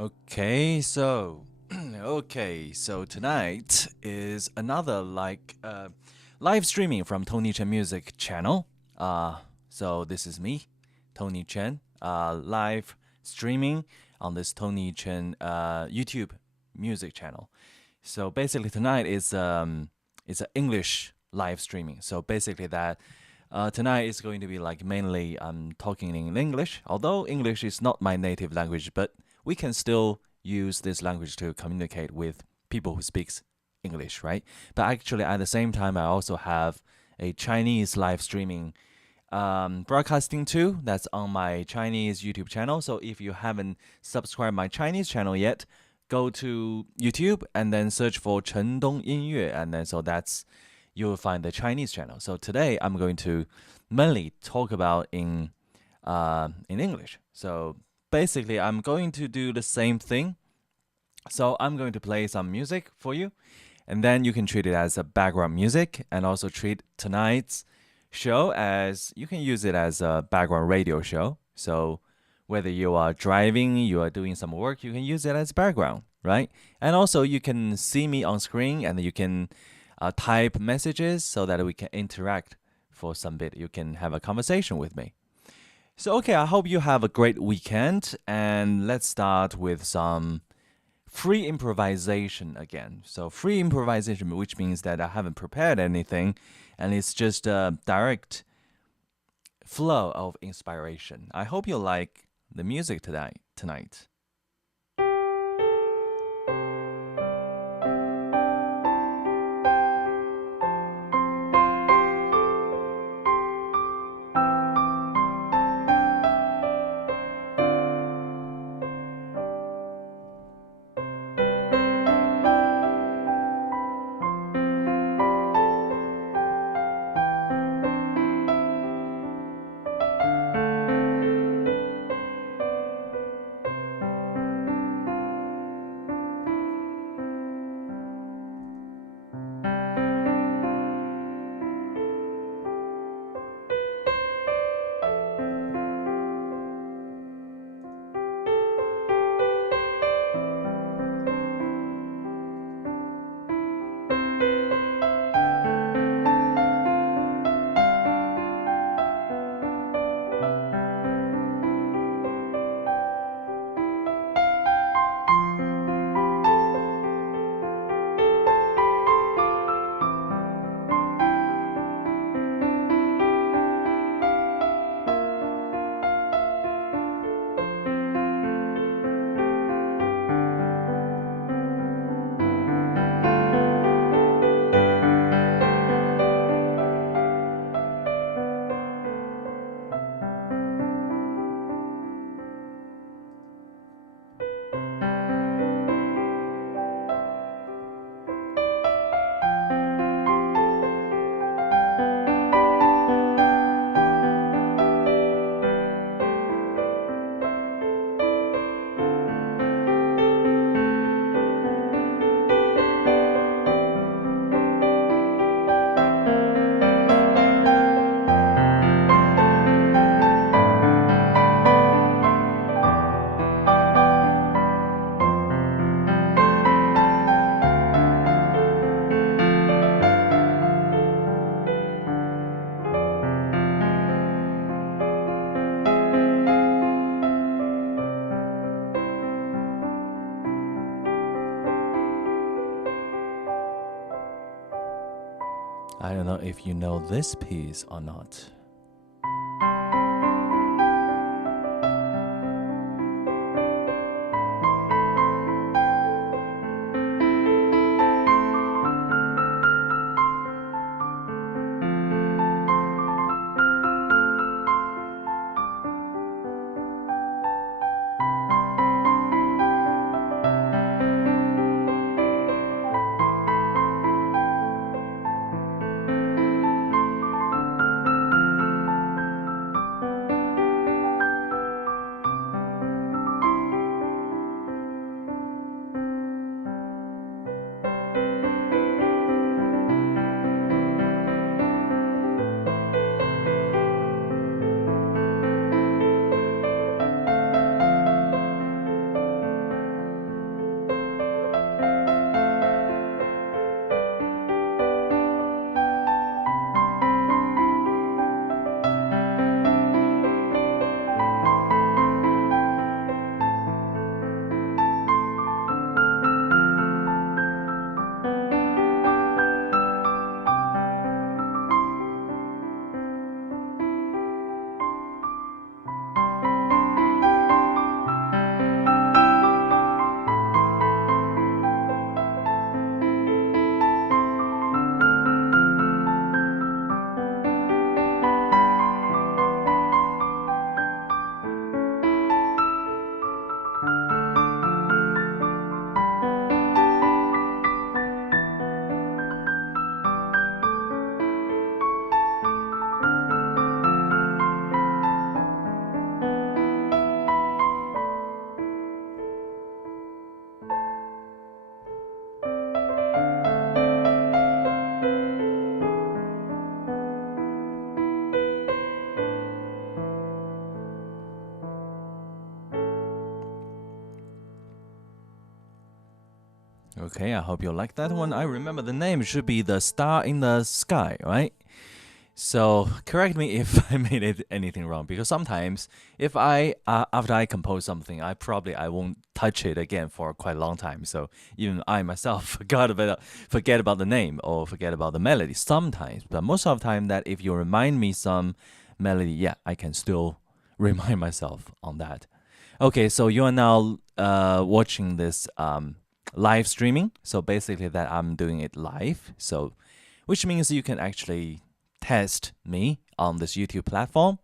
So tonight is another live streaming from Tony Chen Music channel. So this is me, Tony Chen, live streaming on this Tony Chen YouTube music channel. So basically tonight is it's an English live streaming. So basically that tonight is going to be like mainly talking in English, although English is not my native language, but we can still use this language to communicate with people who speaks English, right? But actually at the same time, I also have a Chinese live streaming broadcasting too. That's on my Chinese YouTube channel. So if you haven't subscribed my Chinese channel yet, go to YouTube and then search for 陈东音乐, and then so that's you'll find the Chinese channel. So today I'm going to mainly talk about in English. So basically I'm going to do the same thing. So I'm going to play some music for you, and then you can treat it as a background music, and also treat tonight's show as you can use it as a background radio show. So whether you are driving, you are doing some work, you can use it as background, right? And also you can see me on screen, and you can type messages so that we can interact for some bit. You can have a conversation with me. So, okay, I hope you have a great weekend, and let's start with some free improvisation again. So, free improvisation, which means that I haven't prepared anything, and it's just a direct flow of inspiration. I hope you like the music tonight. I don't know if you know this piece or not. Okay, I hope you like that one. I remember the name should be The Star in the Sky, right? So correct me if I made anything wrong, because sometimes if I after I compose something, I won't touch it again for quite a long time. So even I myself forget about the name or forget about the melody sometimes. But most of the time, that if you remind me some melody, yeah, I can still remind myself on that. Okay, so you are now watching this live streaming. So basically, that I'm doing it live. So which means you can actually test me on this YouTube platform.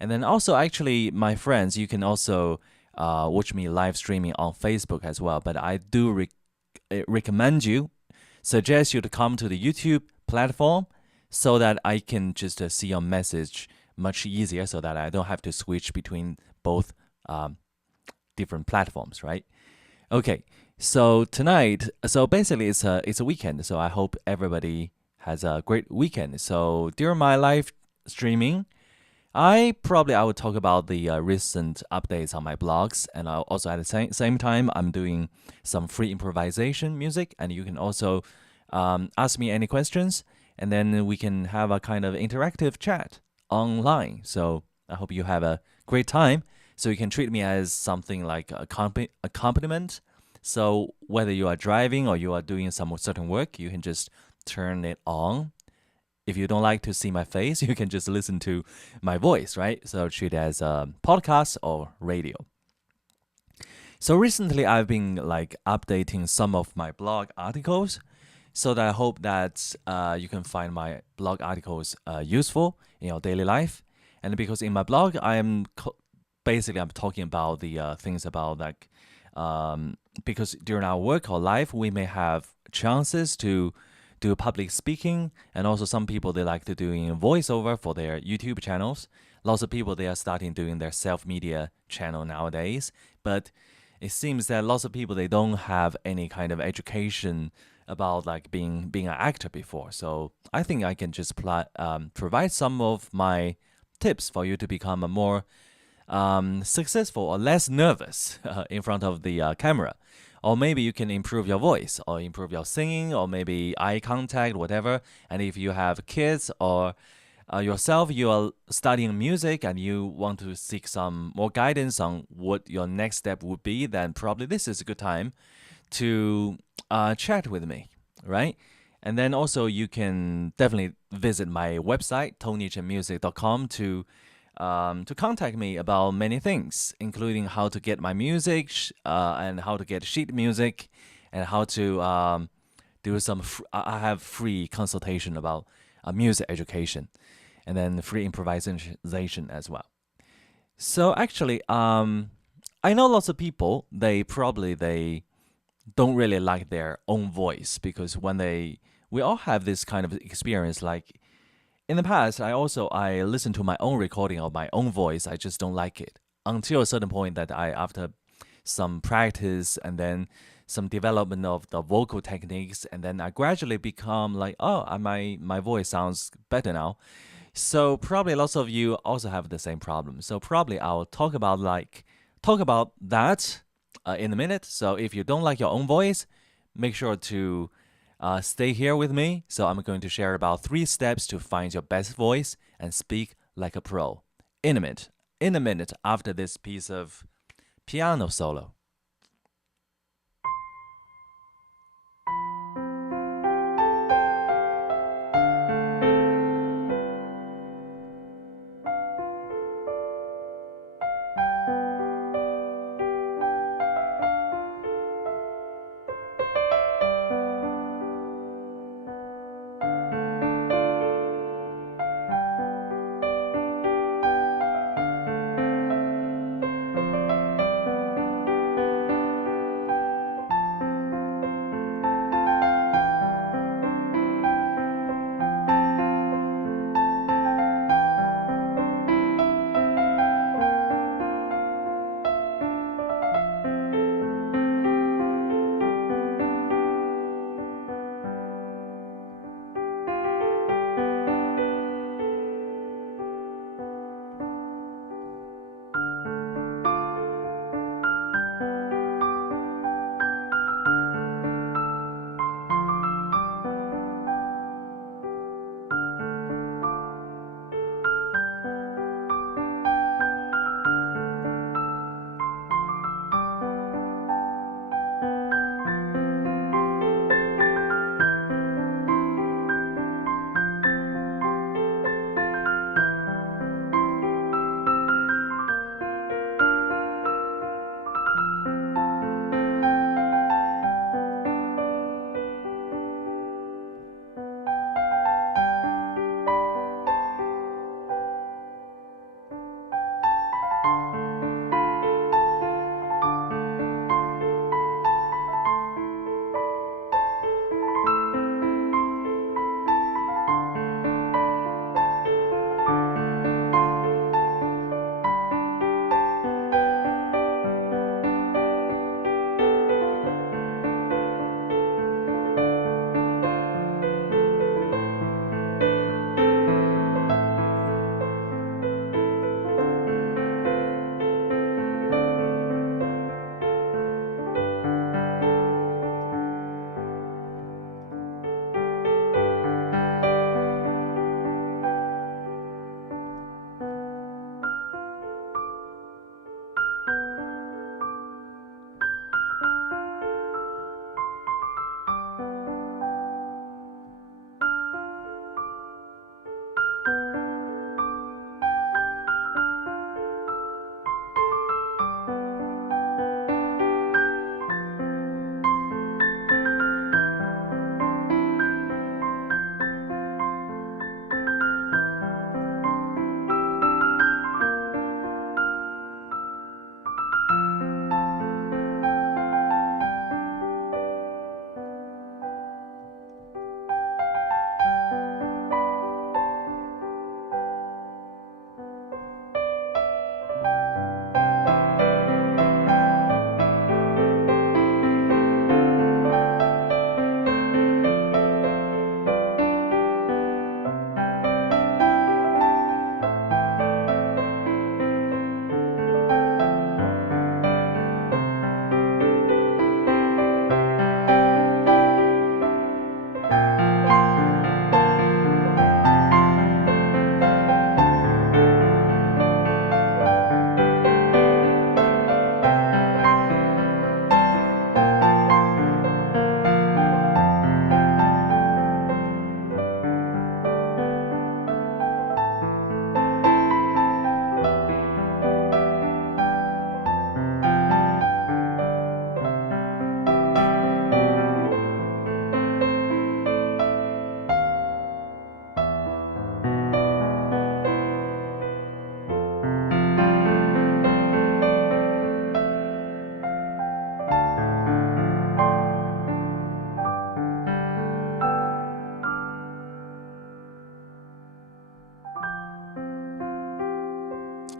And then also, actually, my friends, you can also watch me live streaming on Facebook as well. But I do recommend you, suggest you to come to the YouTube platform so that I can just see your message much easier, so that I don't have to switch between both different platforms, right? Okay, so tonight, so basically it's a weekend, so I hope everybody has a great weekend. So during my live streaming, I will talk about the recent updates on my blogs, and also at the same time I'm doing some free improvisation music, and you can also ask me any questions, and then we can have a kind of interactive chat online. So I hope you have a great time. So you can treat me as something like a accompaniment. So whether you are driving or you are doing some certain work, you can just turn it on. If you don't like to see my face, you can just listen to my voice, right? So treat it as a podcast or radio. So recently I've been like updating some of my blog articles, so that I hope that you can find my blog articles useful in your daily life. And because in my blog basically I'm talking about the things about like because during our work or life we may have chances to do public speaking, and also some people they like to doing voiceover for their YouTube channels. Lots of people they are starting doing their self-media channel nowadays, but it seems that lots of people they don't have any kind of education about like being an actor before. So I think I can just provide some of my tips for you to become a more successful or less nervous in front of the camera. Or maybe you can improve your voice or improve your singing or maybe eye contact, whatever. And if you have kids or yourself, you are studying music and you want to seek some more guidance on what your next step would be, then probably this is a good time to chat with me, right? And then also you can definitely visit my website, tonychenmusic.com, to contact me about many things, including how to get my music and how to get sheet music, and how to do some. I have free consultation about music education, and then free improvisation as well. So actually, I know lots of people. They don't really like their own voice, because we all have this kind of experience, like in the past, I listened to my own recording of my own voice. I just don't like it until a certain point that after some practice and then some development of the vocal techniques, and then I gradually become like, oh, my voice sounds better now. So probably lots of you also have the same problem. So probably I'll talk about that in a minute. So if you don't like your own voice, make sure to stay here with me. So I'm going to share about 3 steps to find your best voice and speak like a pro in a minute after this piece of piano solo.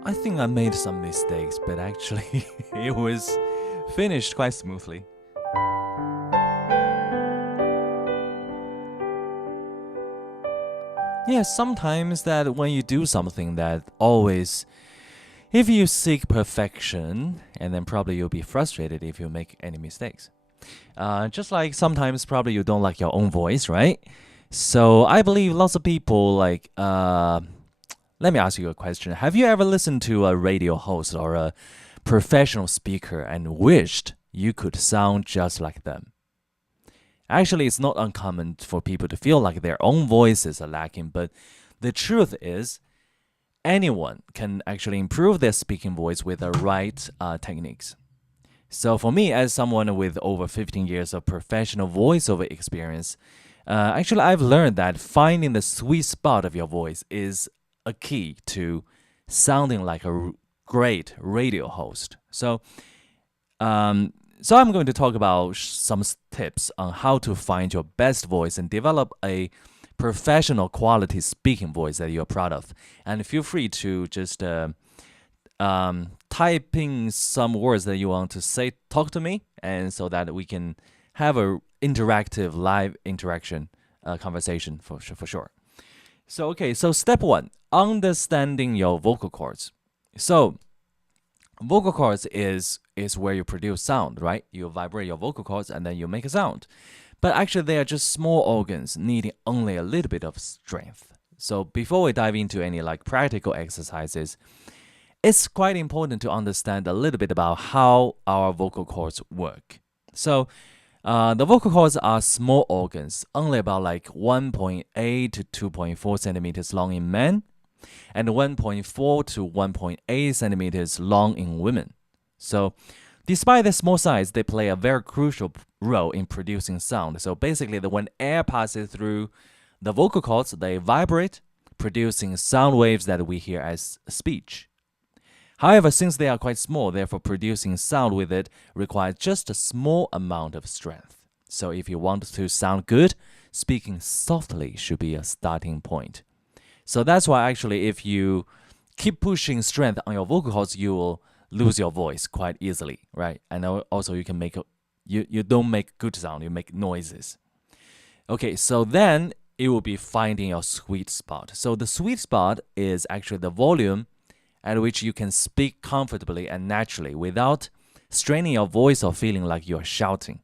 I think I made some mistakes, but actually it was finished quite smoothly. Yeah, sometimes that when you do something that always, if you seek perfection, and then probably you'll be frustrated if you make any mistakes. Just like sometimes probably you don't like your own voice, right? So I believe lots of people like, let me ask you a question. Have you ever listened to a radio host or a professional speaker and wished you could sound just like them? Actually, it's not uncommon for people to feel like their own voices are lacking, but the truth is, anyone can actually improve their speaking voice with the right techniques. So for me, as someone with over 15 years of professional voiceover experience, actually I've learned that finding the sweet spot of your voice is a key to sounding like a great radio host. So I'm going to talk about some tips on how to find your best voice and develop a professional quality speaking voice that you're proud of. And feel free to just type in some words that you want to say, talk to me, and so that we can have a interactive live interaction conversation for sure. So step one, understanding your vocal cords. So vocal cords is where you produce sound, right? You vibrate your vocal cords and then you make a sound. But actually they are just small organs needing only a little bit of strength. So before we dive into any like practical exercises, it's quite important to understand a little bit about how our vocal cords work. So the vocal cords are small organs, only about like 1.8 to 2.4 centimeters long in men, and 1.4 to 1.8 centimeters long in women. So despite their small size, they play a very crucial role in producing sound. So basically, when air passes through the vocal cords, they vibrate, producing sound waves that we hear as speech. However, since they are quite small, therefore producing sound with it requires just a small amount of strength. So if you want to sound good, speaking softly should be a starting point. So that's why actually if you keep pushing strength on your vocal cords, you will lose your voice quite easily, right? And also you can make you don't make good sound, you make noises. Okay, so then it will be finding your sweet spot. So the sweet spot is actually the volume at which you can speak comfortably and naturally without straining your voice or feeling like you're shouting.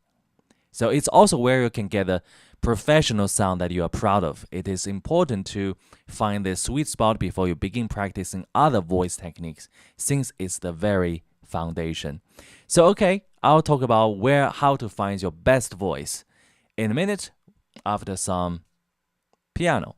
So it's also where you can get a professional sound that you are proud of. It is important to find the sweet spot before you begin practicing other voice techniques, since it's the very foundation. So I'll talk about how to find your best voice in a minute after some piano.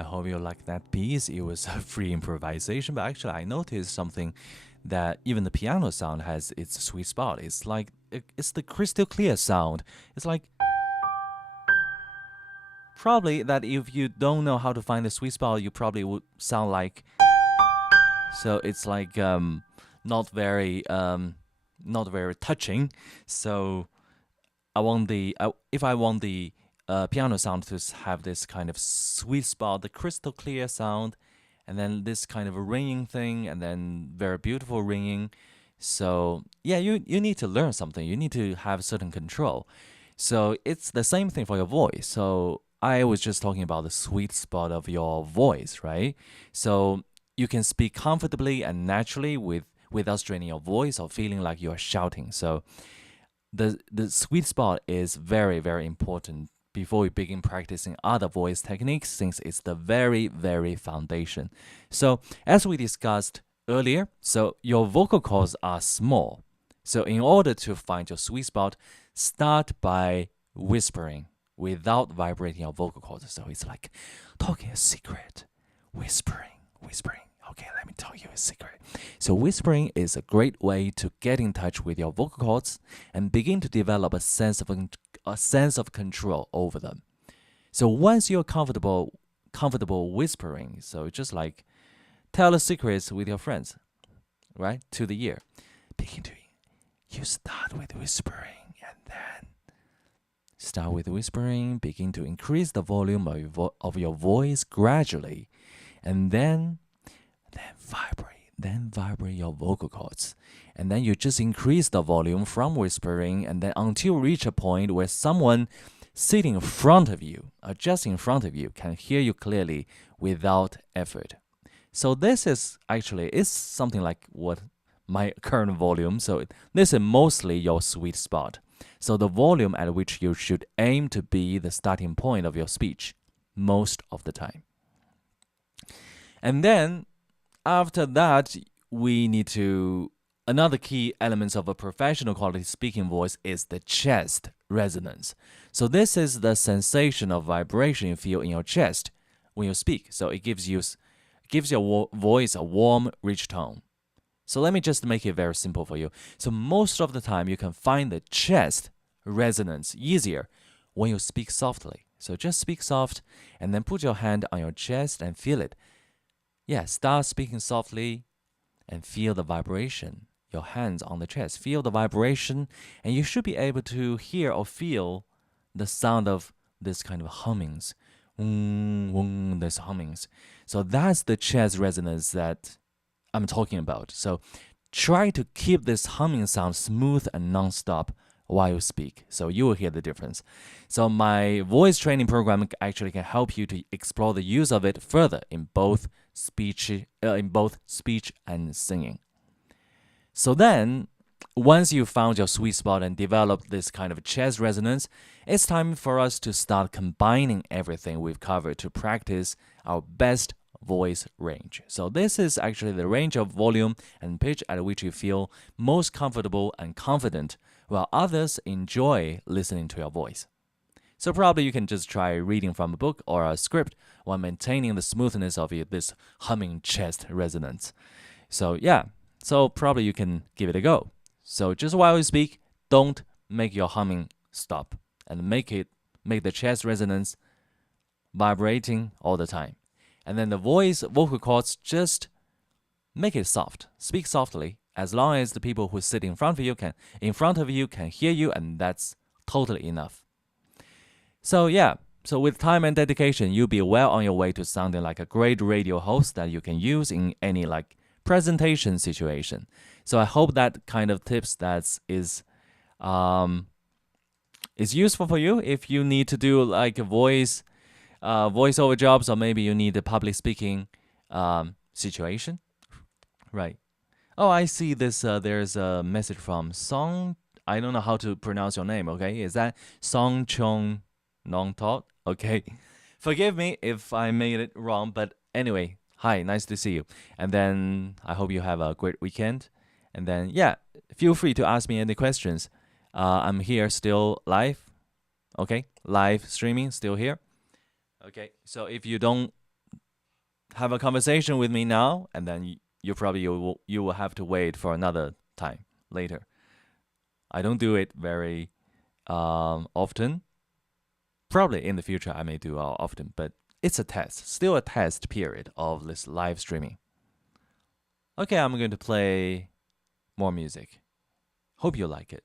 I hope you like that piece. It was a free improvisation, but actually I noticed something that even the piano sound has its sweet spot. It's like it's the crystal clear sound. It's like probably that if you don't know how to find the sweet spot, you probably would sound like so it's like not very touching. So if I want the piano sound to have this kind of sweet spot, the crystal clear sound, and then this kind of ringing thing, and then very beautiful ringing. So yeah, you need to learn something. You need to have certain control. So it's the same thing for your voice. So I was just talking about the sweet spot of your voice, right? So you can speak comfortably and naturally without straining your voice or feeling like you are shouting. So the sweet spot is very, very important before you begin practicing other voice techniques, since it's the very, very foundation. So as we discussed earlier, so your vocal cords are small. So in order to find your sweet spot, start by whispering without vibrating your vocal cords. So it's like talking a secret, whispering. Okay, let me tell you a secret. So whispering is a great way to get in touch with your vocal cords and begin to develop a sense of control over them. So once you're comfortable whispering, so just like tell a secret with your friends, right? To the ear. You start with whispering and then start with whispering, begin to increase the volume of your voice gradually, and then vibrate your vocal cords. And then you just increase the volume from whispering, and then until you reach a point where someone sitting in front of you, or just in front of you, can hear you clearly without effort. So this is something like what my current volume. So this is mostly your sweet spot. So the volume at which you should aim to be the starting point of your speech most of the time. And then after that, we need to another key element of a professional quality speaking voice is the chest resonance. So this is the sensation of vibration you feel in your chest when you speak. So it gives your voice a warm, rich tone. So let me just make it very simple for you. So most of the time, you can find the chest resonance easier when you speak softly. So just speak soft and then put your hand on your chest and feel it. Yeah, start speaking softly and feel the vibration. Your hands on the chest, feel the vibration, and you should be able to hear or feel the sound of this kind of hummings. This hummings. So that's the chest resonance that I'm talking about. So try to keep this humming sound smooth and non-stop while you speak. So you will hear the difference. So my voice training program actually can help you to explore the use of it further in both speech and singing. So then, once you found your sweet spot and developed this kind of chest resonance, it's time for us to start combining everything we've covered to practice our best voice range. So this is actually the range of volume and pitch at which you feel most comfortable and confident, while others enjoy listening to your voice. So probably you can just try reading from a book or a script while maintaining the smoothness of this humming chest resonance. So yeah, so probably you can give it a go. So just while you speak, don't make your humming stop and make the chest resonance vibrating all the time. And then the vocal cords, just make it soft. Speak softly as long as the people who sit in front of you can hear you, and that's totally enough. So yeah, so with time and dedication, you'll be well on your way to sounding like a great radio host that you can use in any like presentation situation. So I hope that kind of tips is useful for you if you need to do like a voiceover jobs, or maybe you need a public speaking situation, right? Oh, I see this. There's a message from Song. I don't know how to pronounce your name. Okay, is that Song Chong Nong Tot? Okay, forgive me if I made it wrong. But anyway, hi, nice to see you. And then I hope you have a great weekend. And then yeah, feel free to ask me any questions. I'm here still live. Okay, live streaming still here. Okay, so if you don't have a conversation with me now, and then you will have to wait for another time later. I don't do it very often. Probably in the future I may do often, but it's a test, still a test period of this live streaming. Okay, I'm going to play more music. Hope you like it.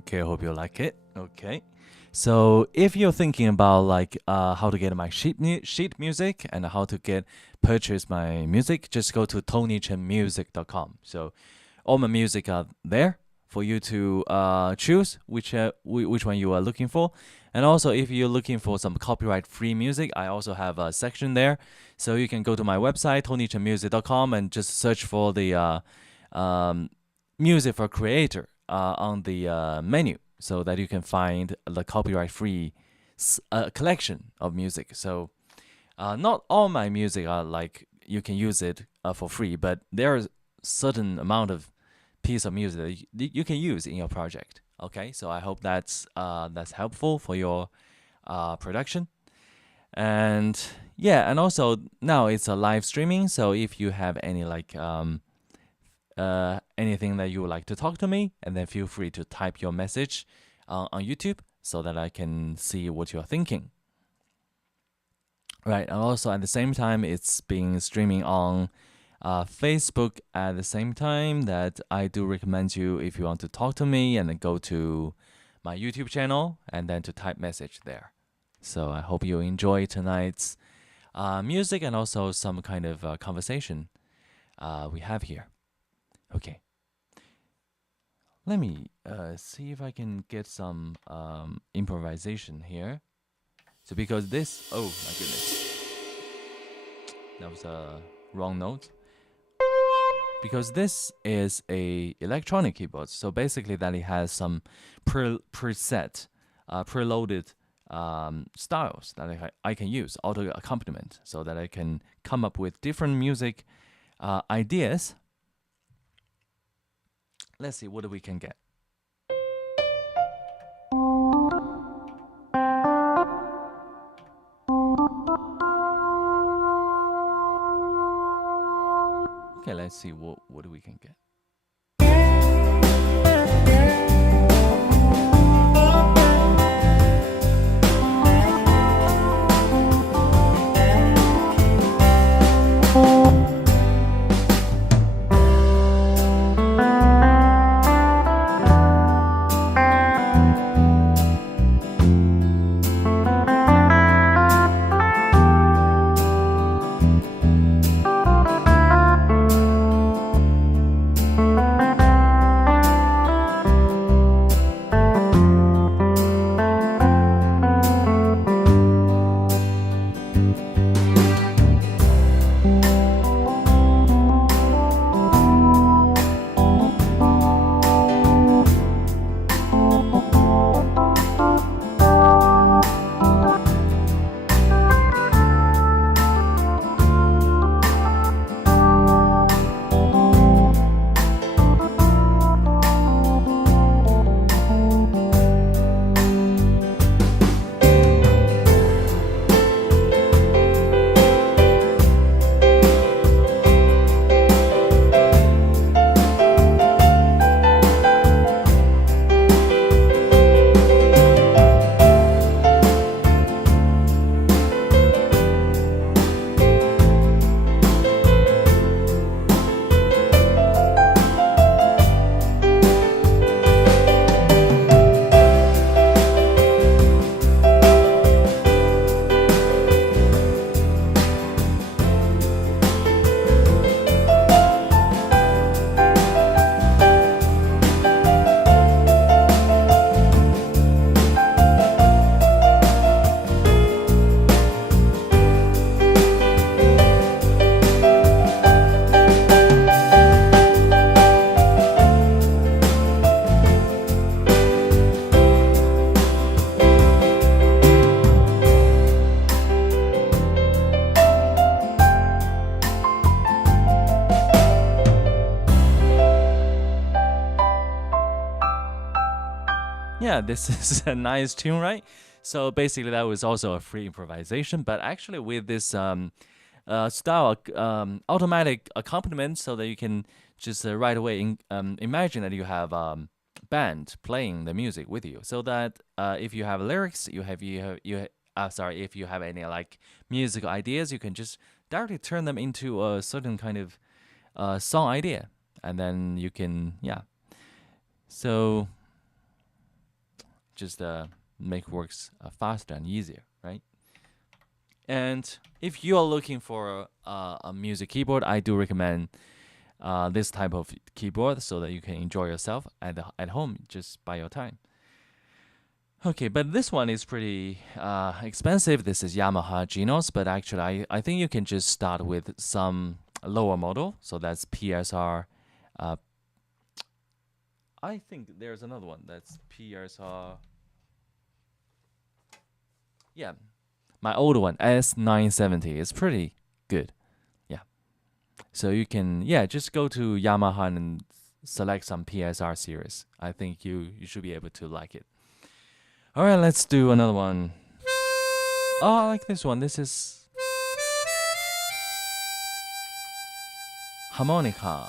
Okay, I hope you like it. Okay. So if you're thinking about like how to get my sheet music and how to purchase my music, just go to tonychenmusic.com. So all my music are there for you to choose which one you are looking for. And also, if you're looking for some copyright-free music, I also have a section there. So you can go to my website, tonychenmusic.com, and just search for the music for creator on the menu, so that you can find the copyright-free collection of music. So not all my music are like you can use it for free, but there is certain amount of piece of music that you can use in your project. Okay, so I hope that's helpful for your production. And yeah, and also now it's a live streaming, so if you have any like anything that you would like to talk to me, and then feel free to type your message on YouTube so that I can see what you're thinking. Right, and also at the same time, it's being streaming on Facebook at the same time. That I do recommend you, if you want to talk to me, and then go to my YouTube channel and then to type message there. So I hope you enjoy tonight's music and also some kind of conversation we have here. Okay. Let me see if I can get some improvisation here. So because this, oh my goodness, that was a wrong note. Because this is a electronic keyboard, so basically that it has some preset, preloaded styles that I can use, auto accompaniment, so that I can come up with different music ideas. Let's see what we can get. Okay, let's see what we can get. Yeah, this is a nice tune, right? So basically, that was also a free improvisation, but actually with this style automatic accompaniment, so that you can just right away imagine that you have band playing the music with you, so that if you have lyrics, if you have any like musical ideas, you can just directly turn them into a certain kind of song idea, and then you can So just make works faster and easier, right? And if you are looking for a music keyboard, I do recommend this type of keyboard so that you can enjoy yourself at home just by your time. Okay, but this one is pretty expensive. This is Yamaha Genos, but actually I think you can just start with some lower model. So that's PSR. I think there's another one that's PSR. Yeah, my old one, S970, is pretty good. Yeah. So you can, just go to Yamaha and select some PSR series. I think you should be able to like it. All right, let's do another one. Oh, I like this one. This is harmonica.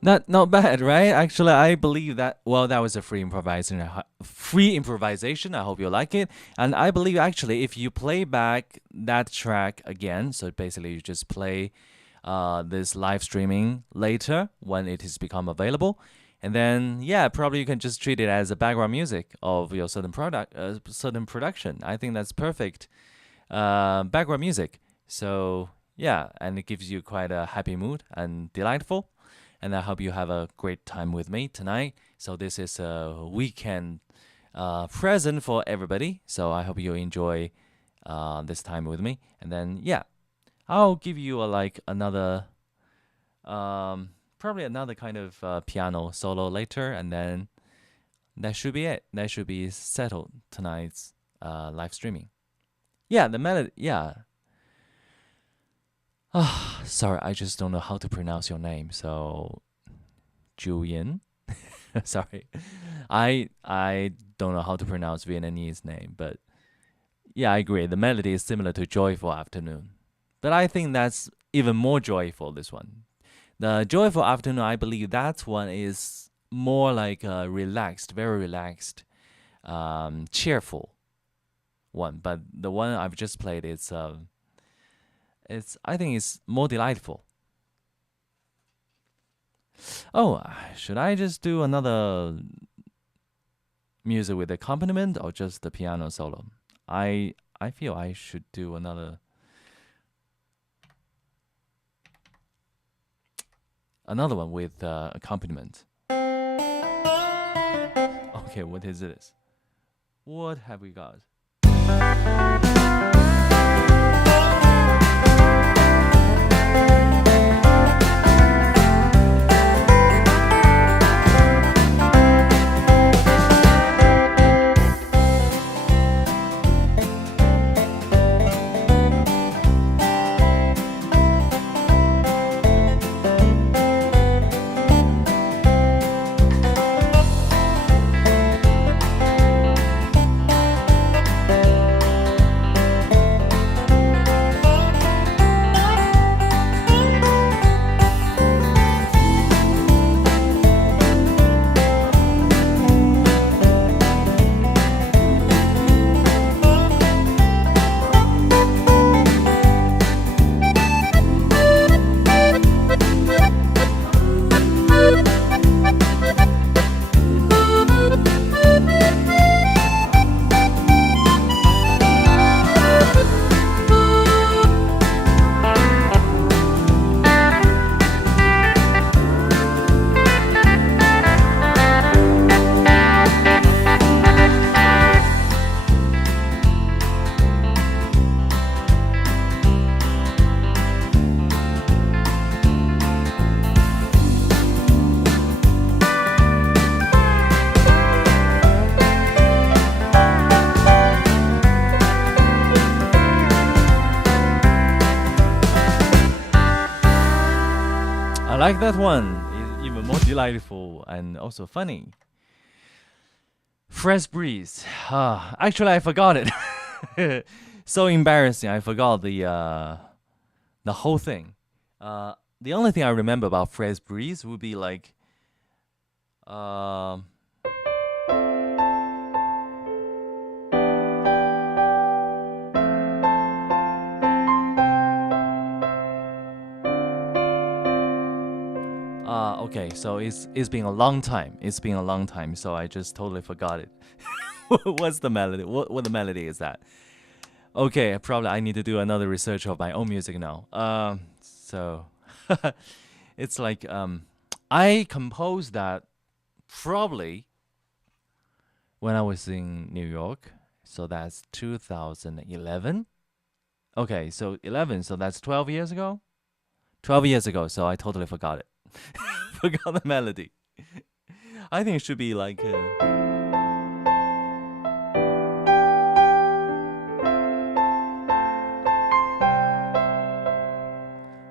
Not bad, right? Actually, I believe that. Well, that was a free improvisation. Free improvisation. I hope you like it. And I believe actually, if you play back that track again, so basically you just play this live streaming later when it has become available, and then yeah, probably you can just treat it as a background music of your certain production. I think that's perfect background music. So yeah, and it gives you quite a happy mood and delightful. And I hope you have a great time with me tonight. So this is a weekend present for everybody. So I hope you enjoy this time with me. And then yeah, I'll give you like another, probably another kind of piano solo later, and then that should be it. That should be settled tonight's live streaming. Yeah, the melody. Yeah. Sorry, I just don't know how to pronounce your name. So, Julian. Sorry, I don't know how to pronounce Vietnamese name, but yeah, I agree. The melody is similar to Joyful Afternoon, but I think that's even more joyful. This one, the Joyful Afternoon, I believe that one is more like a relaxed, very relaxed, cheerful one. But the one I've just played, it's I think it's more delightful. Oh, should I just do another music with accompaniment or just the piano solo? I feel I should do another one with accompaniment. Okay, what is this? What have we got? I like that one. It's even more delightful and also funny. Fresh breeze. Actually, I forgot it. So embarrassing. I forgot the whole thing. The only thing I remember about fresh breeze would be like, um, okay. So it's been a long time. It's been a long time. So I just totally forgot it. What's the melody? What the melody is that? Okay, probably I need to do another research of my own music now. So it's like I composed that probably when I was in New York. So that's 2011. Okay, so 11. So that's 12 years ago. 12 years ago. So I totally forgot it. Forgot the melody. I think it should be like.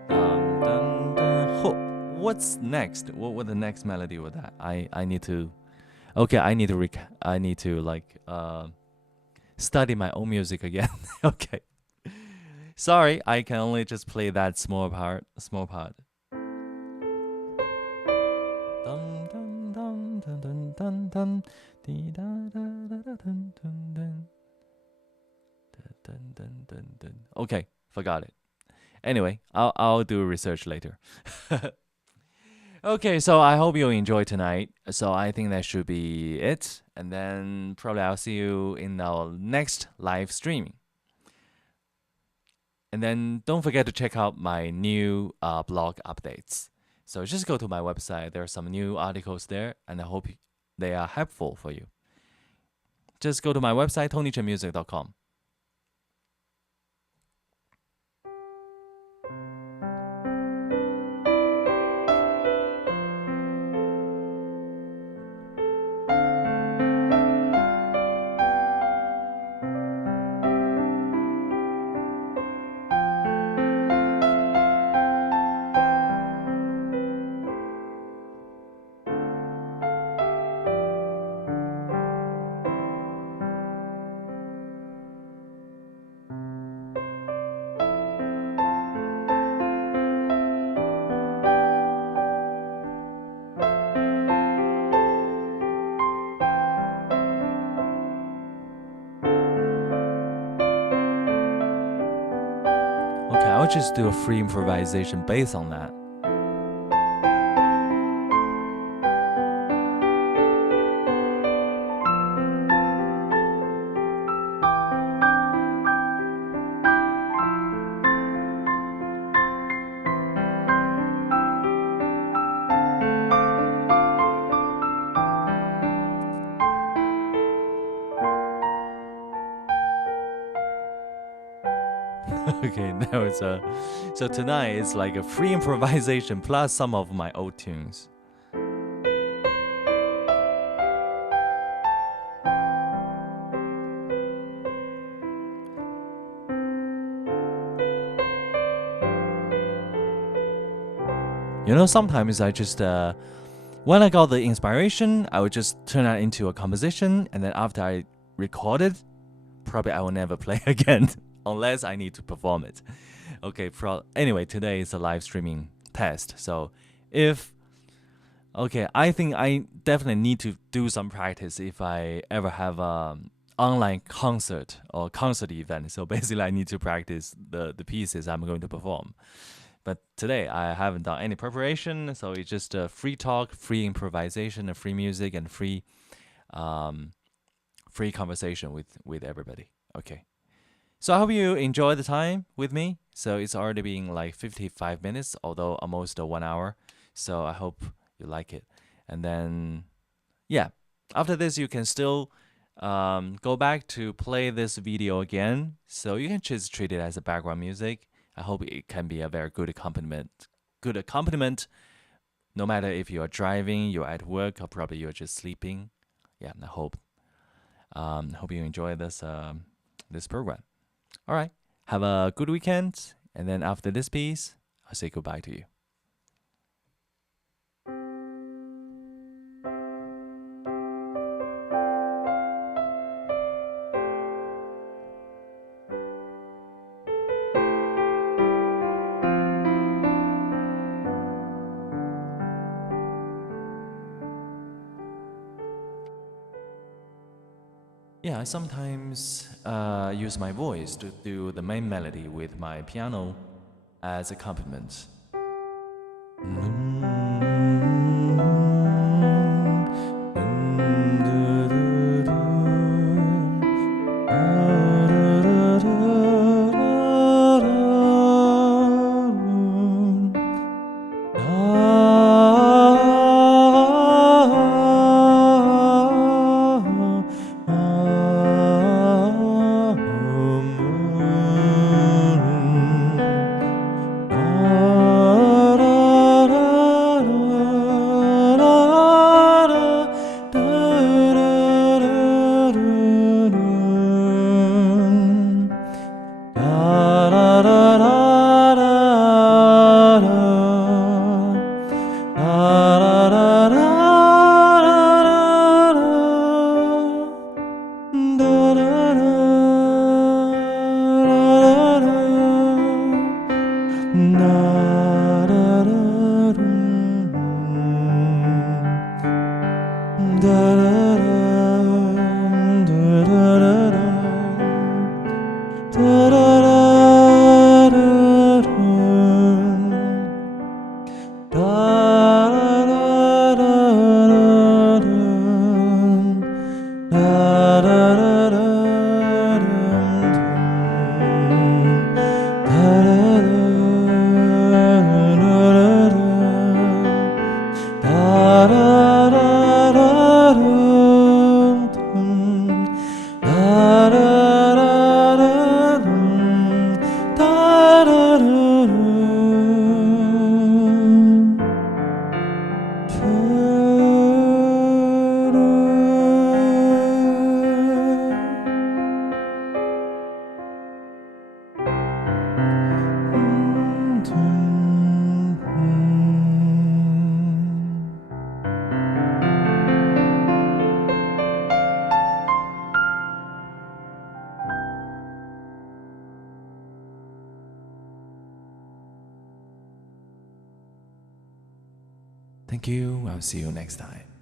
Dun, dun. What's next? What the next melody with that? I need to. Okay, I need to like study my own music again. Okay. Sorry, I can only just play that small part. Small part. dun dun dee da da da da dun dun dun dun dun dun dun. Okay, forgot it. Anyway, I'll do research later. Okay, so I hope you enjoy tonight. So I think that should be it, and then probably I'll see you in our next live streaming. And then don't forget to check out my new blog updates. So just go to my website. There are some new articles there, and I hope they are helpful for you. Just go to my website, tonychenmusic.com. Okay, I'll just do a free improvisation based on that. Okay, now it's so tonight it's like a free improvisation plus some of my old tunes. You know, sometimes I just when I got the inspiration, I would just turn that into a composition, and then after I record it, probably I will never play again unless I need to perform it. Okay, anyway, today is a live streaming test. So I think I definitely need to do some practice if I ever have online concert or concert event. So basically I need to practice the pieces I'm going to perform. But today I haven't done any preparation, so it's just a free talk, free improvisation, and free music, and free conversation with everybody. Okay. So I hope you enjoy the time with me. So it's already been like 55 minutes, although almost 1 hour. So I hope you like it. And then, yeah, after this, you can still go back to play this video again. So you can just treat it as a background music. I hope it can be a very good accompaniment. No matter if you are driving, you're at work, or probably you're just sleeping. Yeah, I hope you enjoy this program. All right, have a good weekend, and then after this piece, I'll say goodbye to you. Yeah, I sometimes use my voice to do the main melody with my piano as accompaniment. Da Thank you. I'll see you next time.